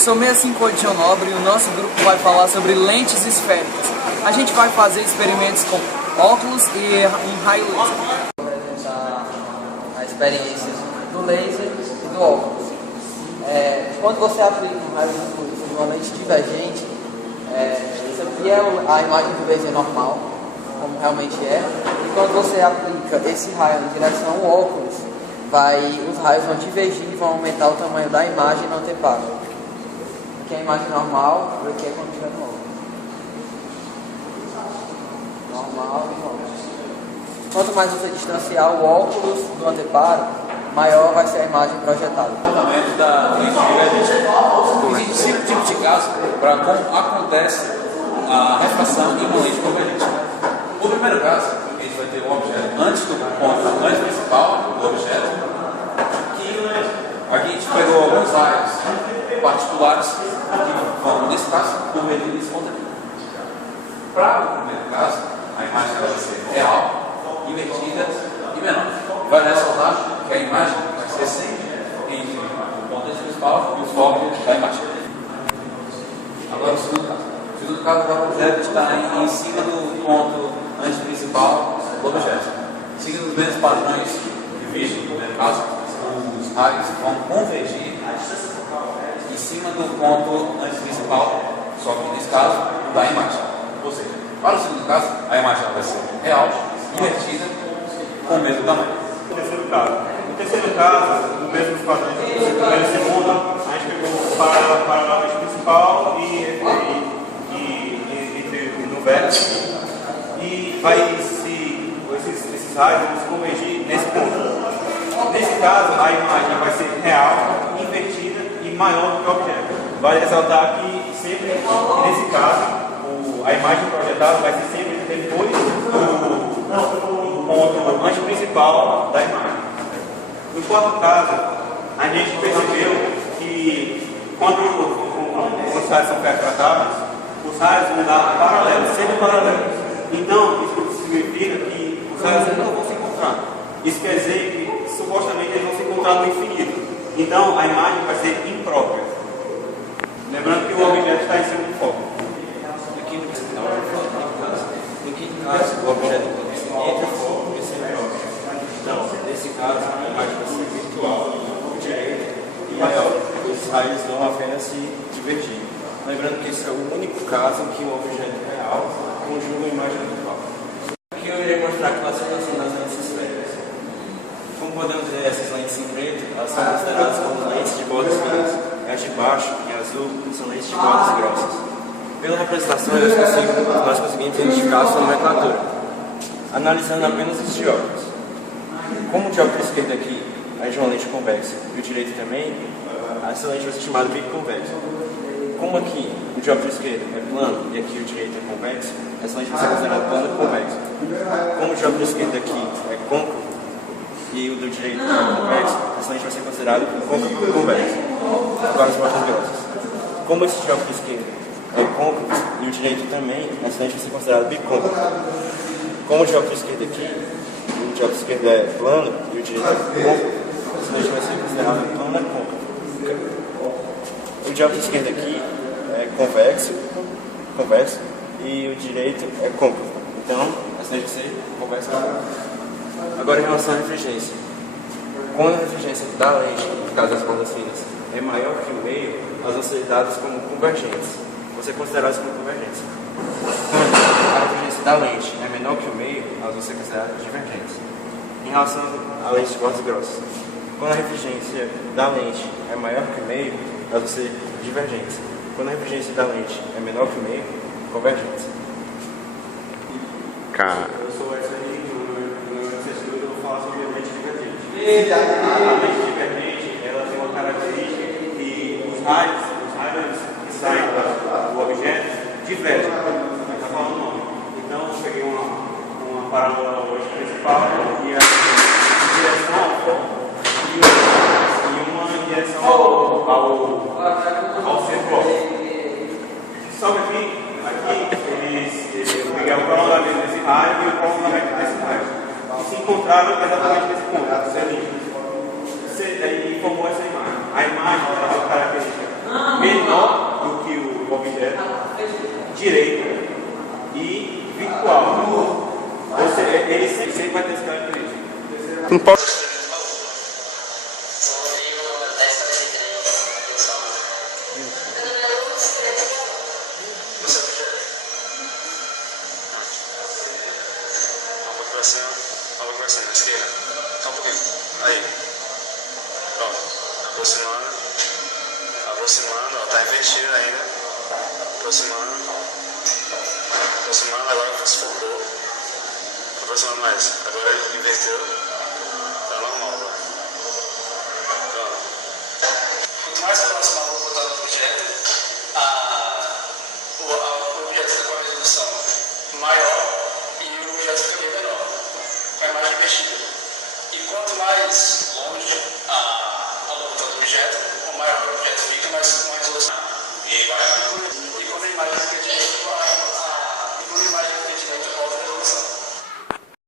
sou 65 John Nobre e o nosso grupo vai falar sobre lentes esféricas. A gente vai fazer experimentos com óculos e um raio laser. Vou apresentar a experiência do laser e do óculos. Quando você aplica um raio de uma lente divergente, isso aqui é a imagem do laser normal, como realmente é. E quando você aplica esse raio em direção ao óculos, os raios vão divergir e vão aumentar o tamanho da imagem no anteparo. Aqui é a imagem normal, aqui é quando estiver no óculos. Normal e óculos. Quanto mais você distanciar o óculos do anteparo, maior vai ser a imagem projetada. O tratamento da lente divergente. Existem 5 tipos de casos para como acontece a refração em uma lente convergente. O primeiro caso, a gente vai ter um objeto antes do ponto antes principal do objeto, que aqui a gente pegou alguns raios particulares que vão, nesse caso, convergir nesse ponto aqui. Para o primeiro caso, a imagem vai ser real, invertida e menor. Vai ressaltar que a imagem vai ser sempre entre o ponto principal e o foco da imagem. Agora o segundo caso. O segundo caso, o objeto está em cima do ponto principal do objeto. Seguindo os mesmos padrões de vídeo, no primeiro caso, os raios vão convergir em cima do ponto principal, só que nesse caso, da imagem. Ou seja, para o segundo caso, a imagem vai ser real, invertida, com o mesmo tamanho. No terceiro caso, no mesmo padrão do primeiro e segundo, a gente pegou para a lente principal e no vértice, e esses raios vão se convergir nesse ponto. Nesse caso, a imagem vai ser real, invertida e maior do que o objeto. Vale ressaltar que sempre, nesse caso, a imagem projetada vai ser sempre depois do ponto anteprincipal da imagem. No quarto caso, a gente percebeu que quando os raios são pertratados, os raios vão dar paralelos, sempre paralelos. Então, isso significa que os raios nunca vão se encontrar. Isso quer dizer que, supostamente, eles vão se encontrar no infinito. Então, a imagem vai ser imprópria. Lembrando que o objeto está em cima do foco. No quinto caso, o objeto entra o foco e sempre próprio. Então, nesse caso, a imagem vai ser virtual, o direito e maior. Os raios vão apenas se divergir. Lembrando que esse é o único caso em que um objeto real conjuga a imagem virtual. Aqui eu irei mostrar a classificação das lentes esféricas. Como podemos ver, essas lentes em preto, elas são consideradas como lentes de bordas finas. E as de baixo, em azul, são lentes de bordas grossas. Pela representação, nós conseguimos identificar a sua nomenclatura, analisando apenas os dióptros. Como o dióptro esquerdo aqui é de uma lente convexa e o direito também, essa lente vai ser chamada biconvexa. Como aqui o dióptro esquerdo é plano e aqui o direito é convexo, essa lente vai ser considerada plano convexo. Como o dióptro esquerdo aqui é côncavo e o do direito é convexo, essa lente vai ser considerada côncavo convexo. Agora as bordas grossas. Como esse dióptro esquerdo é côncavo e o direito também, essa lente vai ser considerada bicôncavo. Como o dióptro esquerdo aqui, o dióptro esquerdo é plano e o direito é côncavo, essa lente vai ser considerada plana côncava. O dióptro esquerdo aqui é convexo e o direito é côncavo. Então, essa lente vai ser convexa côncava. Agora, em relação à refringência. Quando a refringência da lente, no caso das bordas finas, é maior que o meio, elas vão ser dadas como convergentes. Vão ser consideradas como convergentes. Quando a refringência da lente é menor que o meio, elas vão ser consideradas divergentes. Em relação à lente de bordas grossas. Quando a refringência da lente é maior que o meio, elas vão ser divergentes. Quando a refringência da lente é menor que o meio, convergentes. Eu sou essa aí, no meu professor, eu vou falar sobre a lente divergente. A lente divergente, ela tem uma característica que os raios que saem do objeto divergem. A gente está falando o nome. Então, eu peguei uma parábola hoje principal e a direção ao foco e uma em direção ao centro. Só que aqui eles pegaram o prolongamento desse raio e o prolongamento desse raio. E se encontraram exatamente nesse ponto, e formou essa imagem. A imagem tem uma característica menor aproximando, ó, tá invertido ainda. Aproximando. Aproximando, agora desfocou. Aproximando mais. Agora ele inverteu. Tá normal, ó. Pronto. Quanto mais próximo a luz tá do projeto, o objeto fica com a resolução maior e o objeto fica menor, com a imagem invertida. E quanto mais longe a luz do objeto, o maior o objeto fica, mas com a resolução. E quando a imagem fica